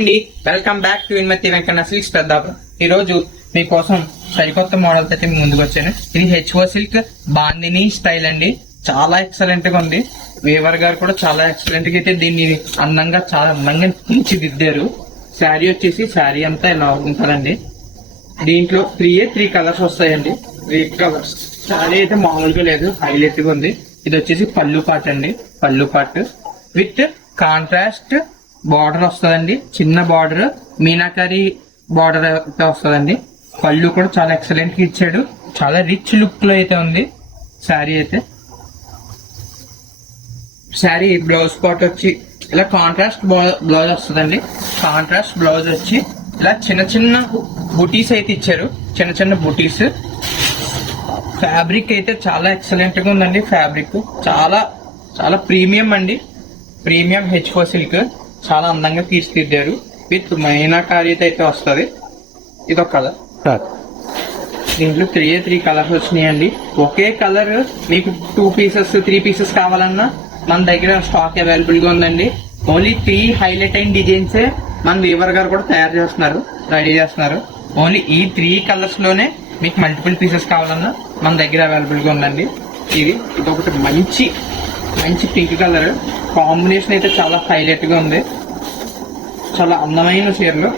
అండి, welcome back to ఇన్మతి Venkanna silks Peddapuram. ఈ రోజు మీకోసం సరికొత్త మోడల్ అయితే ముందుకు వచ్చాను. ఇది హెచ్ఓ సిల్క్ బాందిని స్టైల్ అండి. చాలా ఎక్సలెంట్ గా ఉంది. వేవర్ గారు కూడా చాలా ఎక్సలెంట్ గా అయితే దీన్ని చాలా అందంగా తీర్చిదిద్దారు. శారీ వచ్చేసి శారీ అంతా ఇలా ఉంటుందండి. దీంట్లో త్రీ కలర్స్ వస్తాయండి. 3 కలర్స్. శారీ అయితే మామూలుగా లేదు, హైలైట్ గా ఉంది. ఇది వచ్చేసి పళ్ళు పాట్ అండి. పళ్ళు పాట్ విత్ కాంట్రాస్ట్ బార్డర్ వస్తుందండి. చిన్న బార్డర్ మీనాకారి బార్డర్ అయితే వస్తుందండి. పళ్ళు కూడా చాలా ఎక్సలెంట్ గా ఇచ్చాడు. చాలా రిచ్ లుక్ లో అయితే ఉంది శారీ అయితే. శారీ బ్లౌజ్ పార్ట్ వచ్చి ఇలా కాంట్రాస్ట్ బ్లౌజ్ వస్తుందండి. కాంట్రాస్ట్ బ్లౌజ్ వచ్చి ఇలా చిన్న చిన్న బుటీస్ అయితే ఇచ్చారు. చిన్న చిన్న బుటీస్. ఫ్యాబ్రిక్ అయితే చాలా ఎక్సలెంట్ గా ఉందండి. ఫ్యాబ్రిక్ చాలా చాలా ప్రీమియం అండి. ప్రీమియం హెచ్ఓ సిల్క్ చాలా అందంగా తీర్చిదిద్దారు. విత్ మైనాకారి అయితే వస్తుంది. ఇదొక కలర్. దీంట్లో 3 కలర్స్ వచ్చినాయండి. ఒకే కలర్ మీకు 2 పీసెస్ 3 పీసెస్ కావాలన్నా మన దగ్గర స్టాక్ అవైలబుల్ గా ఉందండి. ఓన్లీ 3 హైలైట్ అయిన డిజైన్స్ మన వీవర్ గారు కూడా తయారు చేస్తున్నారు, రెడీ చేస్తున్నారు. ఓన్లీ ఈ 3 కలర్స్ లోనే మీకు మల్టిపుల్ పీసెస్ కావాలన్నా మన దగ్గర అవైలబుల్ గా ఉందండి. ఇదొకటి మంచి పింక్ కలర్ కాంబినేషన్ అయితే చాలా హైలైట్ గా ఉంది. చాలా అందమైన చీరలు.